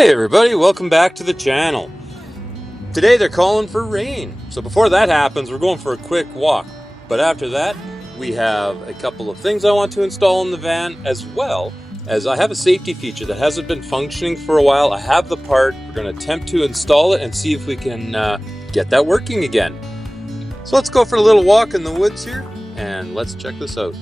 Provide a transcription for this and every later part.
Hey everybody, welcome back to the channel. Today they're calling for rain. So before that happens, we're going for a quick walk. But after that, we have a couple of things I want to install in the van, as well as I have a safety feature that hasn't been functioning for a while. I have the part. We're going to attempt to install it and see if we can get that working again. So let's go for a little walk in the woods here and let's check this out.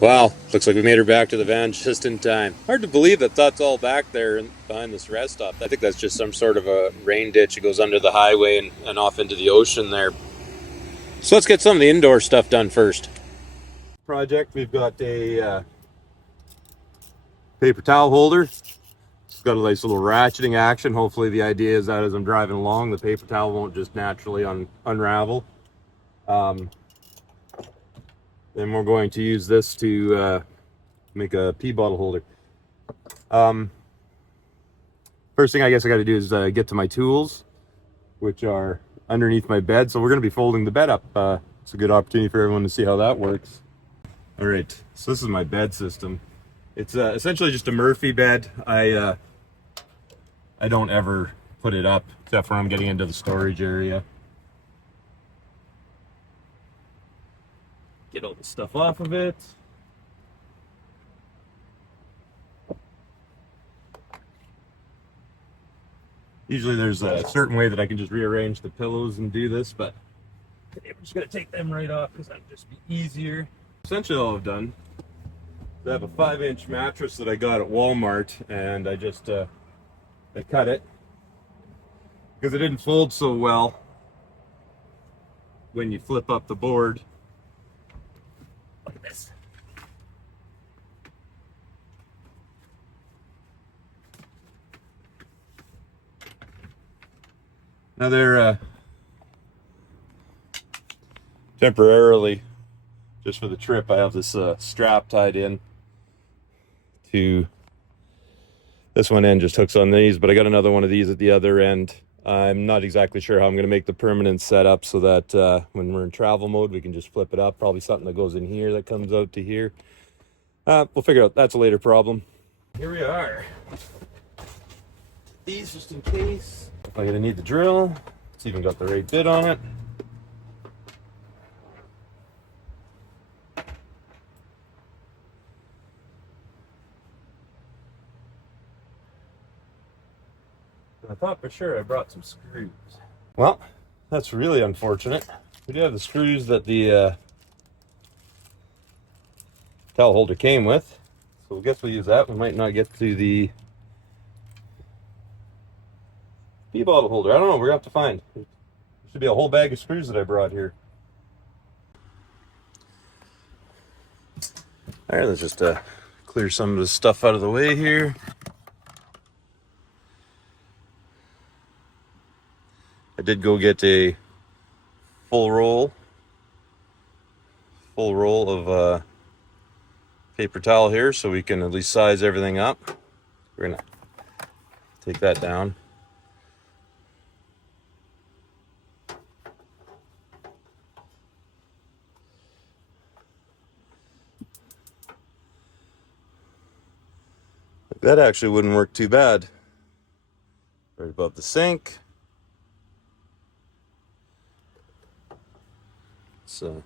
Wow, looks like we made her back to the van just in time. Hard to believe that that's all back there behind this rest stop. I think that's just some sort of a rain ditch. It goes under the highway and off into the ocean there. So let's get some of the indoor stuff done first. Project, we've got a paper towel holder. It's got a nice little ratcheting action. Hopefully the idea is that as I'm driving along, the paper towel won't just naturally unravel. Then we're going to use this to make a pee bottle holder. First thing I guess I got to do is get to my tools, which are underneath my bed. So we're going to be folding the bed up. It's a good opportunity for everyone to see how that works. All right, so this is my bed system. It's essentially just a Murphy bed. I don't ever put it up except when I'm getting into the storage area. Get all the stuff off of it. Usually there's a certain way that I can just rearrange the pillows and do this, but today we're just gonna take them right off because that'll just be easier. Essentially all I've done is I have a 5-inch mattress that I got at Walmart, and I just I cut it because it didn't fold so well when you flip up the board. Look at this. Now they're temporarily, just for the trip, I have this strap tied in to this one end, just hooks on these, but I got another one of these at the other end. I'm not exactly sure how I'm going to make the permanent setup so that when we're in travel mode, we can just flip it up. Probably something that goes in here that comes out to here. We'll figure out. That's a later problem. Here we are. These just in case. I'm going to need the drill. It's even got the right bit on it. I thought for sure I brought some screws. Well, that's really unfortunate. We do have the screws that the towel holder came with, so I guess we'll use that. We might not get to the pee bottle holder. I don't know. We're gonna have to find. There should be a whole bag of screws that I brought here. All right, let's just clear some of the stuff out of the way here. I did go get a full roll of paper towel here so we can at least size everything up. We're gonna take that down. That actually wouldn't work too bad. Right above the sink. So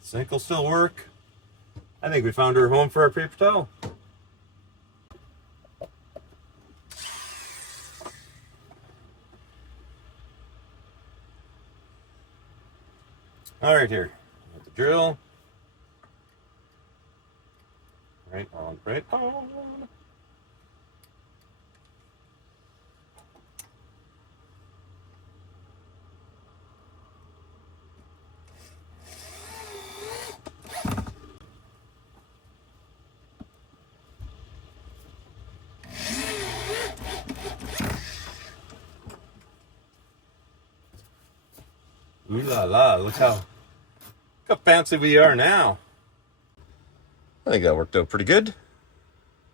sink will still work. I think we found our home for our paper towel. All right, here with the drill. Right on, right on. Ooh la la, look how fancy we are now. I think that worked out pretty good.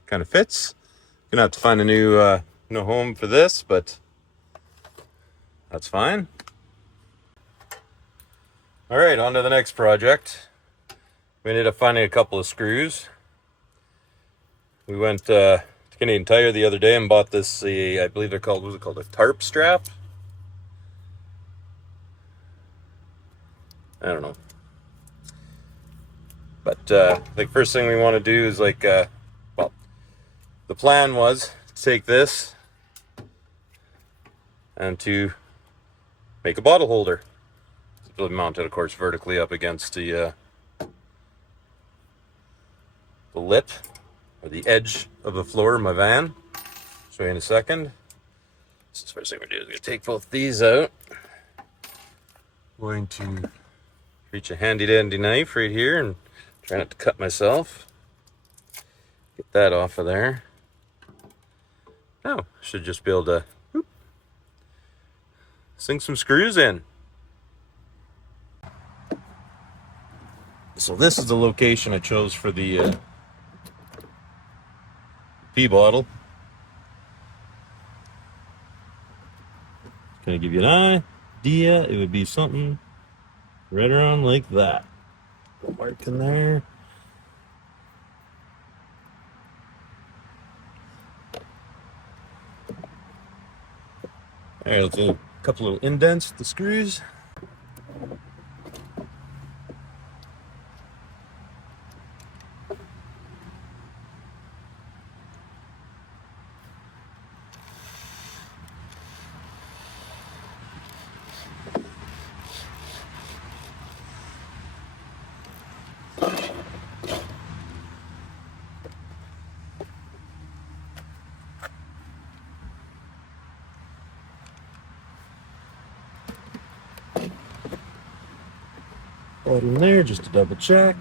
Kind of fits. Gonna have to find a new home for this, but that's fine. All right, on to the next project. We ended up finding a couple of screws. We went to Canadian Tire the other day and bought this, I believe they're called, what was it called, a tarp strap? I don't know. But the first thing we want to do is the plan was to take this and to make a bottle holder. It's really mounted, of course, vertically up against the lip or the edge of the floor of my van. Show you in a second. So the first thing we're going to do is we're going to take both these out. Going to reach a handy dandy knife right here and try not to cut myself. Get that off of there. Now, should just be able to sink some screws in. So this is the location I chose for the pee bottle. Can I give you an idea? It would be something right around like that. Mark in there. All right, let's do a couple little indents with the screws. Right in there, just to double check.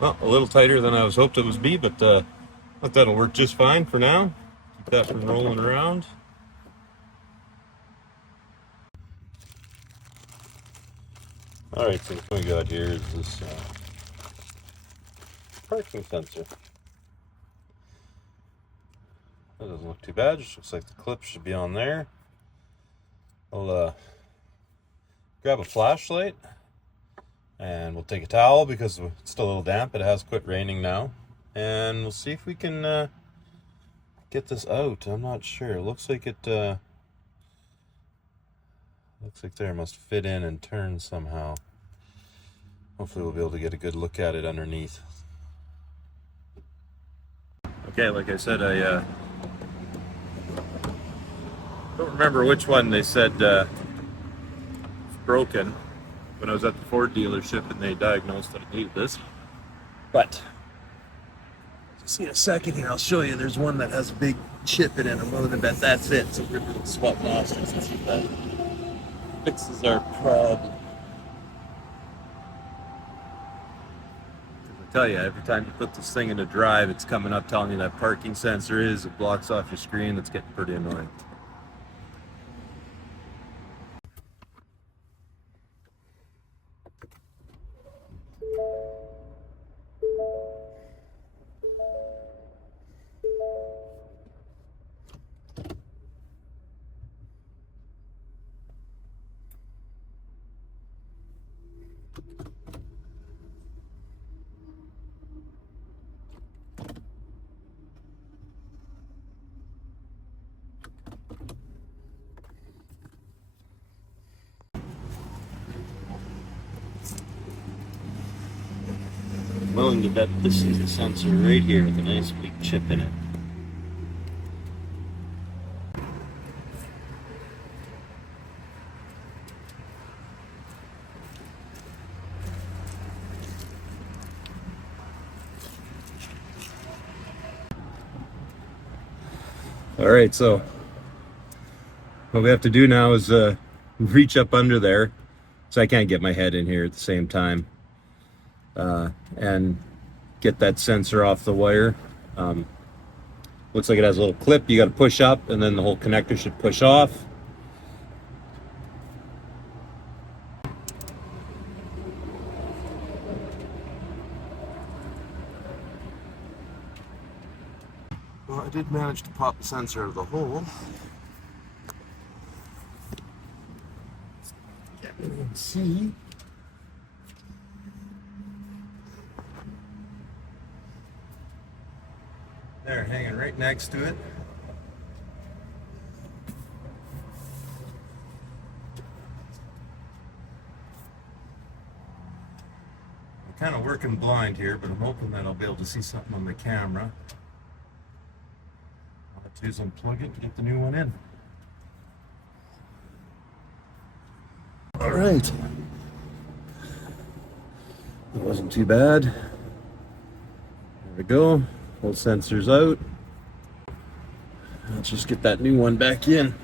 Well, a little tighter than I was hoped it would be, but I think that'll work just fine for now. Keep that from rolling around. All right, so what we got here is this parking sensor. That doesn't look too bad. Just looks like the clip should be on there. I'll grab a flashlight. And we'll take a towel because it's still a little damp. It has quit raining now. And we'll see if we can get this out. I'm not sure. It looks like it, looks like there must fit in and turn somehow. Hopefully we'll be able to get a good look at it underneath. Okay, like I said, I don't remember which one they said broken when I was at the Ford dealership and they diagnosed that I needed this. But see in a second here, I'll show you. There's one that has a big chip in it. I'm willing to bet that's it. So we're going to swap Diagnostics and see if that fixes our problem. I tell you, every time you put this thing into drive, it's coming up telling you that parking sensor is. It blocks off your screen. It's getting pretty annoying. I'm willing to bet this is the sensor right here with a nice big chip in it. All right, so what we have to do now is reach up under there, so I can't get my head in here at the same time, and get that sensor off the wire. Looks like it has a little clip you got to push up, and then the whole connector should push off. Well, I did manage to pop the sensor out of the hole. Let's see. There, hanging right next to it. I'm kind of working blind here, but I'm hoping that I'll be able to see something on the camera. All I have to do is unplug it and get the new one in. All right. That wasn't too bad. There we go. Whole sensor's out. Let's just get that new one back in.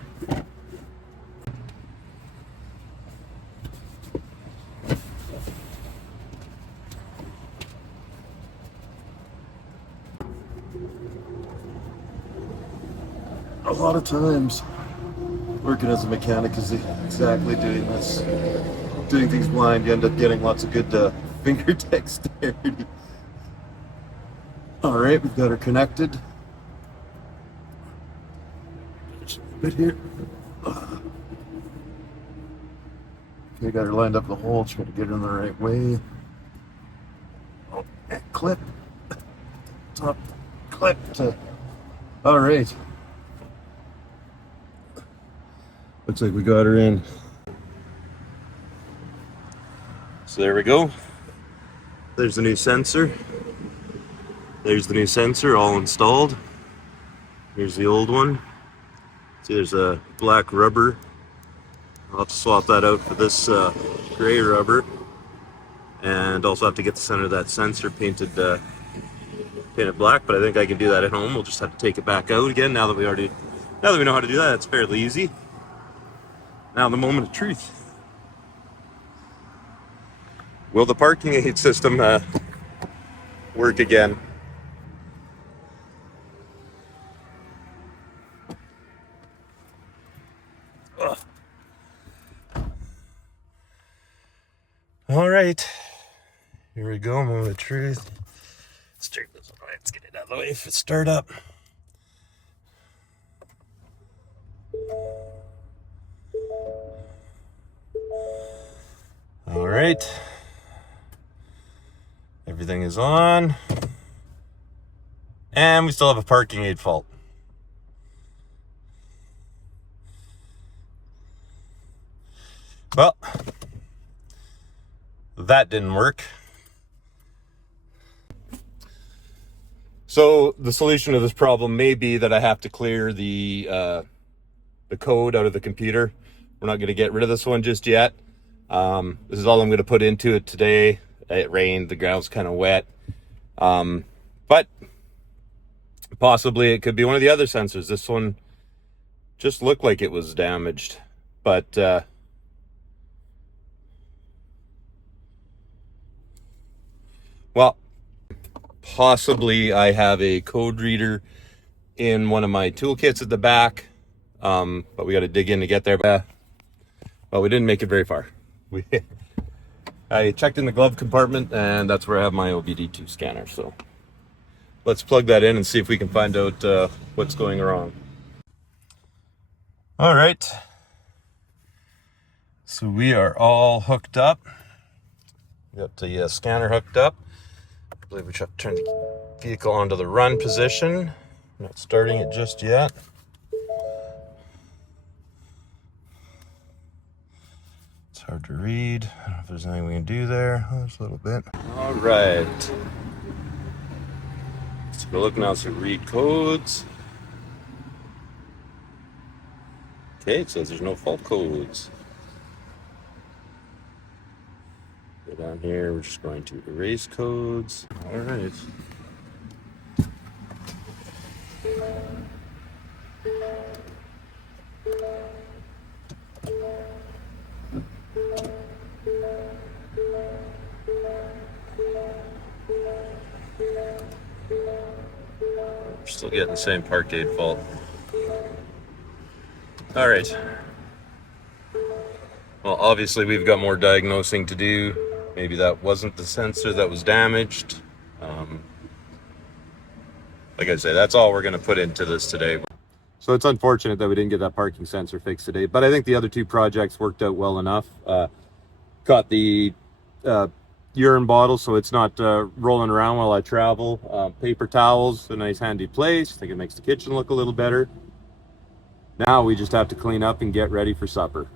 A lot of times, working as a mechanic is exactly doing this. Doing things blind, you end up getting lots of good finger dexterity. All right, we've got her connected. Just a bit here. Okay, got her lined up the hole. Try to get her in the right way. Oh, and clip. Top clip to. All right. Looks like we got her in. So there we go. There's the new sensor. There's the new sensor all installed. Here's the old one. See, there's a black rubber. I'll have to swap that out for this gray rubber. And also have to get the center of that sensor painted black, but I think I can do that at home. We'll just have to take it back out again now that we know how to do that. It's fairly easy. Now the moment of truth. Will the parking aid system work again? Ugh. All right, here we go. Moment of truth. Straight this way. Let's get it out of the way if it start up. All right. Everything is on. And we still have a parking aid fault. Well, that didn't work. So the solution to this problem may be that I have to clear the code out of the computer. We're not going to get rid of this one just yet. This is all I'm going to put into it today. It rained, the ground's kind of wet. But possibly it could be one of the other sensors. This one just looked like it was damaged, but well, possibly I have a code reader in one of my toolkits at the back, but we got to dig in to get there. Well, we didn't make it very far. I checked in the glove compartment, and that's where I have my OBD2 scanner. So let's plug that in and see if we can find out what's going wrong. All right. So we are all hooked up. We got the scanner hooked up. I believe we should turn the vehicle onto the run position. Not starting it just yet. It's hard to read. I don't know if there's anything we can do there. Oh, there's a little bit. All right. Let's go look now, so read codes. Okay, it says there's no fault codes. Go down here, we're just going to erase codes. All right. We're still getting the same park gate fault. All right. Well, obviously we've got more diagnosing to do. Maybe that wasn't the sensor that was damaged. Like I say, that's all we're going to put into this today. So it's unfortunate that we didn't get that parking sensor fixed today, but I think the other two projects worked out well enough. Got the urine bottle so it's not rolling around while I travel. Paper towels, a nice handy place. I think it makes the kitchen look a little better. Now we just have to clean up and get ready for supper.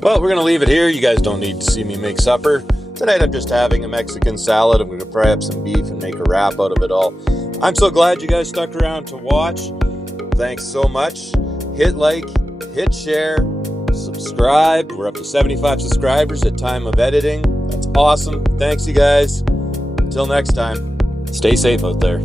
Well, we're going to leave it here. You guys don't need to see me make supper. Tonight I'm just having a Mexican salad. I'm going to fry up some beef and make a wrap out of it all. I'm so glad you guys stuck around to watch. Thanks so much. Hit like, hit share, subscribe. We're up to 75 subscribers at time of editing. That's awesome. Thanks, you guys. Until next time, stay safe out there.